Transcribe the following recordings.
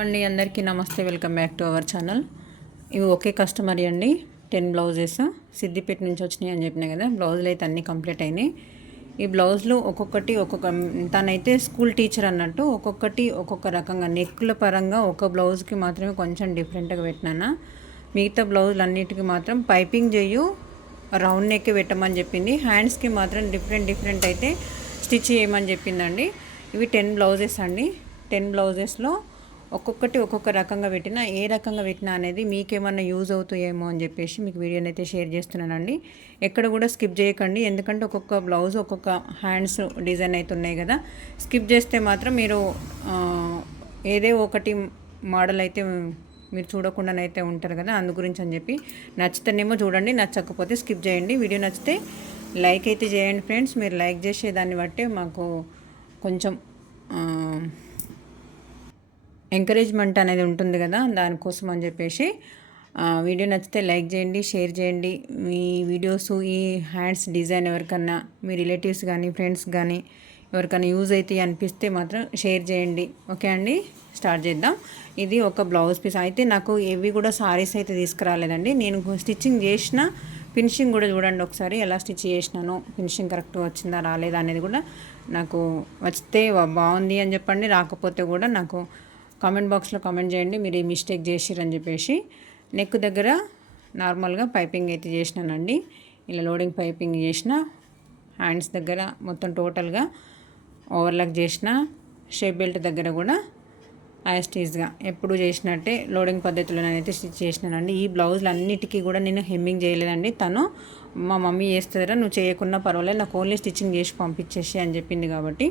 అండి అందరికీ నమస్తే. Welcome back to our channel ఇవి ఒకే కస్టమర్ అండి. టెన్ బ్లౌజెస్ సిద్దిపేట నుంచి వచ్చినాయి అని చెప్పినా కదా బ్లౌజులు అయితే అన్నీ కంప్లీట్ అయినాయి. ఈ బ్లౌజులు ఒక్కొక్కటి ఒక్కొక్క తనైతే స్కూల్ టీచర్ అన్నట్టు ఒక్కొక్కటి ఒక్కొక్క రకంగా నెక్కుల పరంగా ఒక బ్లౌజ్కి మాత్రమే కొంచెం డిఫరెంట్గా పెట్టినా మిగతా బ్లౌజులు అన్నిటికీ మాత్రం పైపింగ్ చేయు రౌండ్ నెక్ పెట్టమని చెప్పింది. హ్యాండ్స్కి మాత్రం డిఫరెంట్ డిఫరెంట్ అయితే స్టిచ్ చేయమని చెప్పిందండి. ఇవి టెన్ బ్లౌజెస్ అండి. టెన్ బ్లౌజెస్లో ఒక్కొక్కటి ఒక్కొక్క రకంగా పెట్టినా ఏ రకంగా పెట్టినా అనేది మీకేమన్నా యూజ్ అవుతాయేమో అని చెప్పేసి మీకు వీడియోని అయితే షేర్ చేస్తున్నానండి. ఎక్కడ కూడా స్కిప్ చేయకండి. ఎందుకంటే ఒక్కొక్క బ్లౌజ్ ఒక్కొక్క హ్యాండ్స్ డిజైన్ అయితే ఉన్నాయి కదా. స్కిప్ చేస్తే మాత్రం మీరు ఏదే ఒకటి మోడల్ అయితే మీరు చూడకుండానైతే ఉంటారు కదా అందు గురించి అని చెప్పి. నచ్చితేనేమో చూడండి నచ్చకపోతే స్కిప్ చేయండి. వీడియో నచ్చితే లైక్ అయితే చేయండి ఫ్రెండ్స్. మీరు లైక్ చేసే దాన్ని బట్టి మాకు కొంచెం ఎంకరేజ్మెంట్ అనేది ఉంటుంది కదా దానికోసం అని చెప్పేసి వీడియో నచ్చితే లైక్ చేయండి షేర్ చేయండి. మీ వీడియోస్ ఈ హ్యాండ్స్ డిజైన్ ఎవరికన్నా మీ రిలేటివ్స్ కానీ ఫ్రెండ్స్ కానీ ఎవరికైనా యూజ్ అయితే అనిపిస్తే మాత్రం షేర్ చేయండి. ఓకే అండి? స్టార్ట్ చేద్దాం. ఇది ఒక బ్లౌజ్ పీస్. అయితే నాకు ఇవి కూడా సారీస్ అయితే తీసుకురాలేదండి. నేను స్టిచ్చింగ్ చేసిన ఫినిషింగ్ కూడా చూడండి ఒకసారి ఎలా స్టిచ్ చేసినాను ఫినిషింగ్ కరెక్ట్గా వచ్చిందా రాలేదా అనేది కూడా నాకు వస్తే బాగుంది అని చెప్పండి. రాకపోతే కూడా నాకు కామెంట్ బాక్స్లో కామెంట్ చేయండి మీరు ఈ మిస్టేక్ చేసిరని చెప్పేసి. నెక్ దగ్గర నార్మల్గా పైపింగ్ అయితే చేసినానండి. ఇలా లోడింగ్ పైపింగ్ చేసిన హ్యాండ్స్ దగ్గర మొత్తం టోటల్గా ఓవర్లాక్ చేసిన షేప్ బెల్ట్ దగ్గర కూడా యాస్టీజ్గా ఎప్పుడు చేసినట్టే లోడింగ్ పద్ధతిలో నేనైతే స్టిచ్ చేసినానండి. ఈ బ్లౌజులు అన్నిటికీ కూడా నేను హెమ్మింగ్ చేయలేదండి. తను మా మమ్మీ చేస్తుందిరా నువ్వు చేయకున్నా పర్వాలేదు నాకు ఓన్లీ స్టిచ్చింగ్ చేసి పంపించేసి అని చెప్పింది కాబట్టి.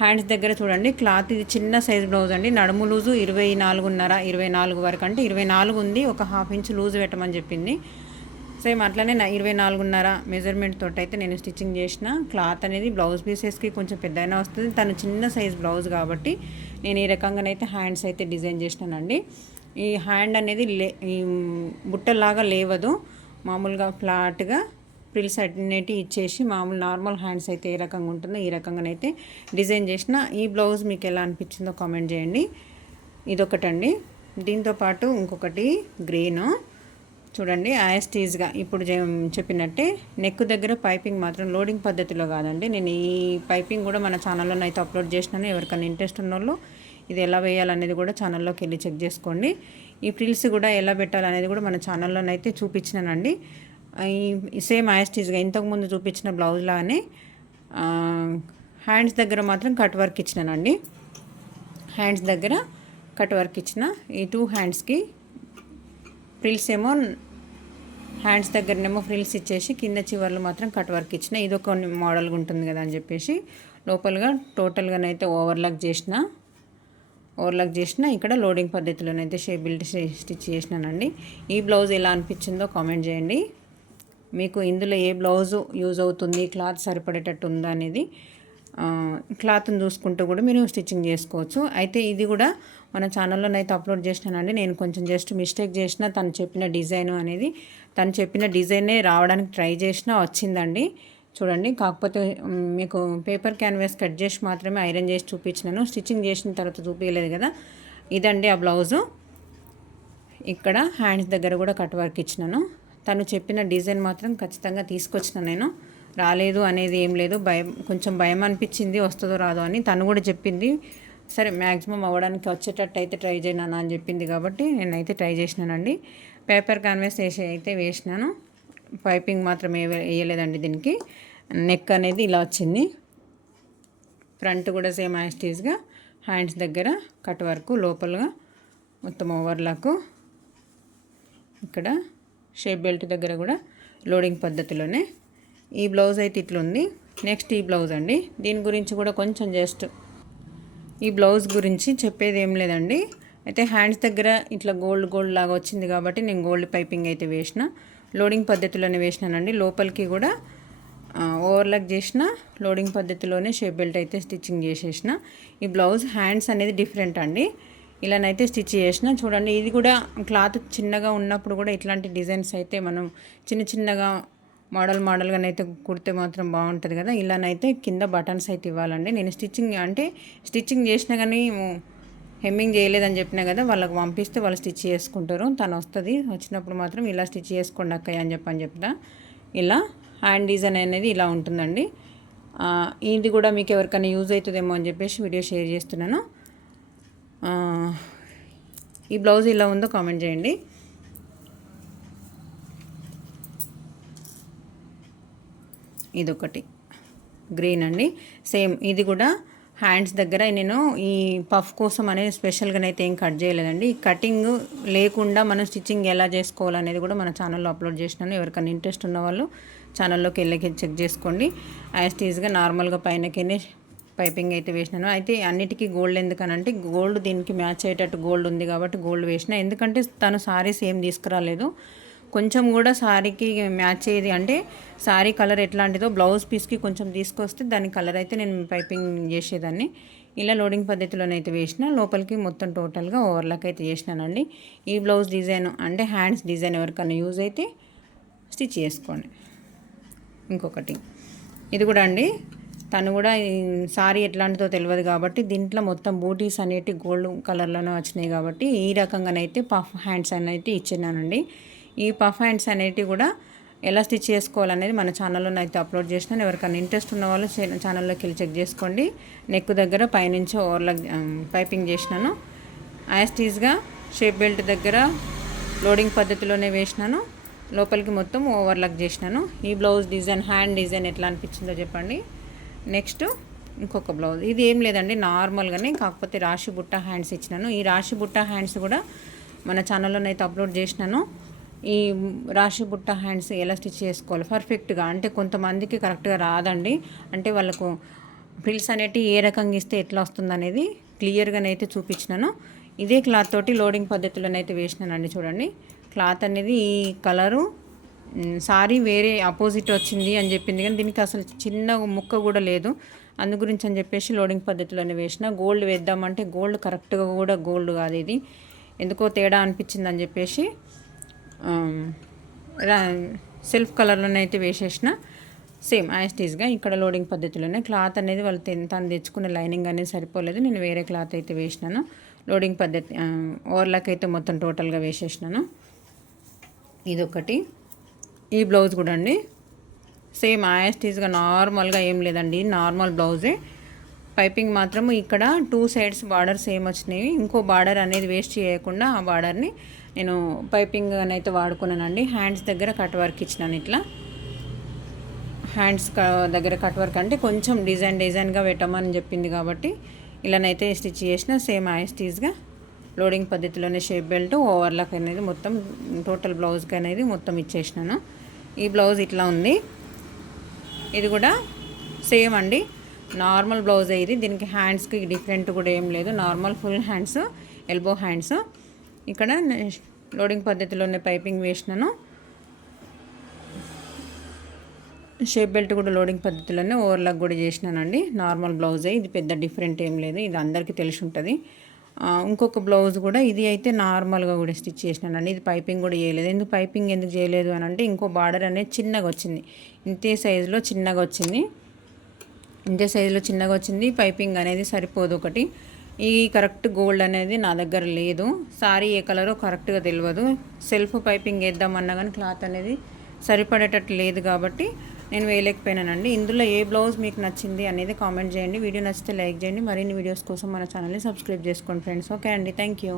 హ్యాండ్స్ దగ్గర చూడండి క్లాత్ ఇది చిన్న సైజ్ బ్లౌజ్ అండి. నడుము లూజు ఇరవై నాలుగున్నర ఇరవై నాలుగు వరకు అంటే ఇరవై నాలుగు ఉంది ఒక హాఫ్ ఇంచ్ లూజ్ పెట్టమని చెప్పింది. సేమ్ అట్లనే ఇరవై నాలుగున్నర మెజర్మెంట్ తోటి అయితే నేను స్టిచ్చింగ్ చేసిన. క్లాత్ అనేది బ్లౌజ్ పీసెస్కి కొంచెం పెద్దగా వస్తుంది. తను చిన్న సైజ్ బ్లౌజ్ కాబట్టి నేను ఈ రకంగానైతే హ్యాండ్స్ అయితే డిజైన్ చేసినానండి. ఈ హ్యాండ్ అనేది లే బుట్టలాగా లేవదు. మామూలుగా ఫ్లాట్గా ప్రిల్స్ అన్నిటి ఇచ్చేసి మామూలు నార్మల్ హ్యాండ్స్ అయితే ఏ రకంగా ఉంటుందో ఈ రకంగానైతే డిజైన్ చేసిన. ఈ బ్లౌజ్ మీకు ఎలా అనిపించిందో కామెంట్ చేయండి. ఇదొకటండి. దీంతోపాటు ఇంకొకటి గ్రీను. చూడండి యాస్టీజ్గా ఇప్పుడు చెప్పినట్టే నెక్ దగ్గర పైపింగ్ మాత్రం లోడింగ్ పద్ధతిలో కాదండి. నేను ఈ పైపింగ్ కూడా మన ఛానల్లో అయితే అప్లోడ్ చేసినాను. ఎవరికైనా ఇంట్రెస్ట్ ఉన్న ఇది ఎలా వేయాలనేది కూడా ఛానల్లోకి వెళ్ళి చెక్ చేసుకోండి. ఈ ఫ్రిల్స్ కూడా ఎలా పెట్టాలనేది కూడా మన ఛానల్లోనైతే చూపించినానండి. ఈ సేమ్ యాస్టీజ్గా ఇంతకుముందు చూపించిన బ్లౌజ్ హ్యాండ్స్ దగ్గర మాత్రం కట్ వర్క్ ఇచ్చినానండి. హ్యాండ్స్ దగ్గర కట్ వర్క్ ఇచ్చిన ఈ టూ హ్యాండ్స్కి ఫ్రిల్స్ ఏమో హ్యాండ్స్ దగ్గరనేమో ఫ్రిల్స్ ఇచ్చేసి కింద చివర్లు మాత్రం కట్ వర్క్ ఇచ్చిన. ఇది ఒక మోడల్గా ఉంటుంది కదా అని చెప్పేసి లోపలగా టోటల్గానైతే ఓవర్లాక్ చేసిన. ఓవర్లాక్ చేసిన. ఇక్కడ లోడింగ్ పద్ధతిలోనైతే షేప్ బిల్ట్ స్టిచ్ చేసినానండి. ఈ బ్లౌజ్ ఎలా అనిపించిందో కామెంట్ చేయండి. మీకు ఇందులో ఏ బ్లౌజు యూజ్ అవుతుంది క్లాత్ సరిపడేటట్టు ఉందా అనేది క్లాత్ని చూసుకుంటూ కూడా మీరు స్టిచ్చింగ్ చేసుకోవచ్చు. అయితే ఇది కూడా మన ఛానల్లో అయితే అప్లోడ్ చేసినానండి. నేను కొంచెం జస్ట్ మిస్టేక్ చేసిన తను చెప్పిన డిజైన్ అనేది తను చెప్పిన డిజైనే రావడానికి ట్రై చేసినా వచ్చిందండి. చూడండి కాకపోతే మీకు పేపర్ క్యాన్వాస్ కట్ చేసి మాత్రమే ఐరన్ చేసి చూపించినాను. స్టిచ్చింగ్ చేసిన తర్వాత చూపించలేదు కదా. ఇదండి ఆ బ్లౌజు. ఇక్కడ హ్యాండ్స్ దగ్గర కూడా కట్ వర్క్ ఇచ్చినాను. తను చెప్పిన డిజైన్ మాత్రం ఖచ్చితంగా తీసుకొచ్చిన నేను. రాలేదు అనేది ఏం లేదు. భయం కొంచెం భయం అనిపించింది వస్తుందో రాదో అని తను కూడా చెప్పింది. సరే మ్యాక్సిమం అవ్వడానికి వచ్చేటట్టు అయితే ట్రై చేయను అని చెప్పింది కాబట్టి నేనైతే ట్రై చేసినానండి. పేపర్ కాన్వేస్ వేసి అయితే వేసినాను. పైపింగ్ మాత్రం వేయలేదండి దీనికి. నెక్ అనేది ఇలా వచ్చింది. ఫ్రంట్ కూడా సేమ్ యాస్టీస్గా హ్యాండ్స్ దగ్గర కట్ వర్క్ లోపలగా మొత్తం ఓవర్లాకు ఇక్కడ షేప్ బెల్ట్ దగ్గర కూడా లోడింగ్ పద్ధతిలోనే ఈ బ్లౌజ్ అయితే ఇట్లుంది. నెక్స్ట్ ఈ బ్లౌజ్ అండి. దీని గురించి కూడా కొంచెం జస్ట్ ఈ బ్లౌజ్ గురించి చెప్పేది ఏం లేదండి. అయితే హ్యాండ్స్ దగ్గర ఇట్లా గోల్డ్ గోల్డ్ లాగా వచ్చింది కాబట్టి నేను గోల్డ్ పైపింగ్ అయితే వేసిన. లోడింగ్ పద్ధతిలోనే వేసినానండి. లోపలికి కూడా ఓవర్లాక్ చేసిన లోడింగ్ పద్ధతిలోనే షేప్ బెల్ట్ అయితే స్టిచ్చింగ్ చేసేసిన. ఈ బ్లౌజ్ హ్యాండ్స్ అనేది డిఫరెంట్ అండి. ఇలానైతే స్టిచ్ చేసిన. చూడండి ఇది కూడా క్లాత్ చిన్నగా ఉన్నప్పుడు కూడా ఇట్లాంటి డిజైన్స్ అయితే మనం చిన్న చిన్నగా మోడల్ మోడల్గా అయితే కుడితే మాత్రం బాగుంటుంది కదా. ఇలానైతే కింద బటన్స్ అయితే ఇవ్వాలండి. నేను స్టిచ్చింగ్ అంటే స్టిచ్చింగ్ చేసినా కానీ హెమ్మింగ్ చేయలేదని చెప్పినా కదా వాళ్ళకి పంపిస్తే వాళ్ళు స్టిచ్ చేసుకుంటారు. తను వస్తుంది వచ్చినప్పుడు మాత్రం ఇలా స్టిచ్ చేసుకోండి అక్కయ్య అని చెప్పని చెప్తా. ఇలా హ్యాండ్ డిజైన్ అనేది ఇలా ఉంటుందండి. ఇది కూడా మీకు ఎవరికైనా యూజ్ అవుతుందేమో అని చెప్పేసి వీడియో షేర్ చేస్తున్నాను. ఈ బ్లౌజ్ ఇలా ఉందో కామెంట్ చేయండి. ఇదొకటి. గ్రీన్ అండి. సేమ్ ఇది కూడా హ్యాండ్స్ దగ్గర నేను ఈ పఫ్ కోసం అనేది స్పెషల్గా అయితే ఏం కట్ చేయలేదండి. ఈ కటింగ్ లేకుండా మనం స్టిచ్చింగ్ ఎలా చేసుకోవాలనేది కూడా మన ఛానల్లో అప్లోడ్ చేసినాను. ఎవరికైనా ఇంట్రెస్ట్ ఉన్న వాళ్ళు ఛానల్లోకి వెళ్ళి చెక్ చేసుకోండి. యాస్టీజ్గా నార్మల్గా పైనకి పైపింగ్ అయితే వేసినాను. అయితే అన్నిటికీ గోల్డ్ ఎందుకనంటే గోల్డ్ దీనికి మ్యాచ్ అయ్యేటట్టు గోల్డ్ ఉంది కాబట్టి గోల్డ్ వేసిన. ఎందుకంటే తను సారీస్ ఏం తీసుకురాలేదు. కొంచెం కూడా శారీకి మ్యాచ్ అయ్యేది. అంటే శారీ కలర్ ఎట్లాంటిదో బ్లౌజ్ పీస్కి కొంచెం తీసుకొస్తే దాని కలర్ అయితే నేను పైపింగ్ చేసేదాన్ని. ఇలా లోడింగ్ పద్ధతిలోనైతే వేసిన లోపలికి మొత్తం టోటల్గా ఓవర్లాక్ అయితే చేసినానండి. ఈ బ్లౌజ్ డిజైన్ అంటే హ్యాండ్స్ డిజైన్ ఎవరికైనా యూజ్ అయితే స్టిచ్ చేసుకోండి. ఇంకొకటి ఇది కూడా అండి తను కూడా సారీ ఎట్లాంటిదో తెలియదు కాబట్టి దీంట్లో మొత్తం బూటీస్ అనేటి గోల్డ్ కలర్లోనే వచ్చినాయి కాబట్టి ఈ రకంగానైతే పఫ్ హ్యాండ్స్ అనేది ఇచ్చినానండి. ఈ పఫ్ హ్యాండ్స్ అనేటివి కూడా ఎలా స్టిచ్ చేసుకోవాలనేది మన ఛానల్లో అయితే అప్లోడ్ చేసినాను. ఎవరికైనా ఇంట్రెస్ట్ ఉన్న వాళ్ళు ఛానల్లోకి వెళ్ళి చెక్ చేసుకోండి. నెక్ దగ్గర పైనుంచి ఓవర్లాక్ పైపింగ్ um, చేసినాను. యాస్టీజ్గా షేప్ బెల్ట్ దగ్గర లోడింగ్ పద్ధతిలోనే వేసినాను. లోపలికి మొత్తం ఓవర్లాక్ చేసినాను. ఈ బ్లౌజ్ డిజైన్ హ్యాండ్ డిజైన్ ఎట్లా అనిపించిందో చెప్పండి. నెక్స్ట్ ఇంకొక బ్లౌజ్ ఇది ఏం లేదండి నార్మల్గానే కాకపోతే రాశి బుట్ట హ్యాండ్స్ ఇచ్చినాను. ఈ రాశి బుట్ట హ్యాండ్స్ కూడా మన ఛానల్లోనైతే అప్లోడ్ చేసినాను. ఈ రాశి బుట్ట హ్యాండ్స్ ఎలా స్టిచ్ చేసుకోవాలి? పర్ఫెక్ట్గా అంటే కొంతమందికి కరెక్ట్గా రాదండి. అంటే వాళ్ళకు ఫ్రిల్స్ అనేటివి ఏ రకంగా ఇస్తే ఎట్లా వస్తుంది అనేది క్లియర్గానైతే చూపించినాను. ఇదే క్లాత్ తోటి లోడింగ్ పద్ధతిలోనైతే వేసినానండి చూడండి. క్లాత్ అనేది ఈ కలరు సారీ వేరే ఆపోజిట్ వచ్చింది అని చెప్పింది కానీ దీనికి అసలు చిన్న ముక్క కూడా లేదు. అందు గురించి అని చెప్పేసి లోడింగ్ పద్ధతిలోనే వేసిన గోల్డ్ వేద్దామంటే గోల్డ్ కరెక్ట్గా కూడా గోల్డ్ కాదు ఇది. ఎందుకో తేడా అనిపించింది అని చెప్పేసి సెల్ఫ్ కలర్లోనే అయితే వేసేసిన. సేమ్ యాస్టీస్గా ఇక్కడ లోడింగ్ పద్ధతిలోనే క్లాత్ అనేది వాళ్ళు తను తెచ్చుకునే లైనింగ్ అనేది సరిపోలేదు. నేను వేరే క్లాత్ అయితే వేసినాను. లోడింగ్ పద్ధతి ఓవర్లాక్ అయితే మొత్తం టోటల్గా వేసేసినాను. ఇదొకటి. ఈ బ్లౌజ్ కూడా అండి. సేమ్ యాస్టీస్గా నార్మల్గా ఏం లేదండి. నార్మల్ బ్లౌజే. పైపింగ్ మాత్రము ఇక్కడ టూ సైడ్స్ బార్డర్ సేమ్ వచ్చినాయి. ఇంకో బార్డర్ అనేది వేస్ట్ చేయకుండా ఆ బార్డర్ని నేను పైపింగ్ అయితే వాడుకున్నానండి. హ్యాండ్స్ దగ్గర కట్ వర్క్ ఇచ్చినాను ఇట్లా. హ్యాండ్స్ దగ్గర కట్ వర్క్ అంటే కొంచెం డిజైన్ డిజైన్గా పెట్టమని చెప్పింది కాబట్టి ఇలానైతే స్టిచ్ చేసిన సేమ్ ఐస్టీస్గా లోడింగ్ పద్ధతిలోనే షేప్ బెల్ట్ ఓవర్లాక్ అనేది మొత్తం టోటల్ బ్లౌజ్కి అనేది మొత్తం ఇచ్చేసినాను. ఈ బ్లౌజ్ ఇట్లా ఉంది. ఇది కూడా సేమ్ అండి. నార్మల్ బ్లౌజ్ ఇది. దీనికి హ్యాండ్స్కి డిఫరెంట్ కూడా ఏం లేదు. Normal full hands elbow hands. ఇక్కడ లోడింగ్ పద్ధతిలోనే పైపింగ్ వేసినాను. షేప్ బెల్ట్ కూడా లోడింగ్ పద్ధతిలోనే ఓవర్లాక్ కూడా చేసినానండి. నార్మల్ బ్లౌజే ఇది పెద్ద డిఫరెంట్ ఏం లేదు ఇది అందరికీ తెలిసి ఉంటుంది. ఇంకొక బ్లౌజ్ కూడా ఇది అయితే నార్మల్గా కూడా స్టిచ్ చేసినానండి. ఇది పైపింగ్ కూడా చేయలేదు. ఎందుకు పైపింగ్ ఎందుకు చేయలేదు అని అంటే ఇంకో బార్డర్ అనేది చిన్నగా వచ్చింది. ఇంతే సైజులో చిన్నగా వచ్చింది. ఇంతే సైజులో చిన్నగా వచ్చింది. పైపింగ్ అనేది సరిపోదు ఒకటి. ఈ కరెక్ట్ గోల్డ్ అనేది నా దగ్గర లేదు. సారీ ఏ కలరో కరెక్ట్గా తెలియదు సెల్ఫ్ పైపింగ్ వేద్దామన్నా కానీ క్లాత్ అనేది సరిపడేటట్టు లేదు కాబట్టి నేను వేయలేకపోయినానండి. ఇందులో ఏ బ్లౌజ్ మీకు నచ్చింది అనేది కామెంట్ చేయండి. వీడియో నచ్చితే లైక్ చేయండి. మరిన్ని వీడియోస్ కోసం మన ఛానల్ని సబ్స్క్రైబ్ చేసుకోండి ఫ్రెండ్స్. ఓకే అండి. Thank you.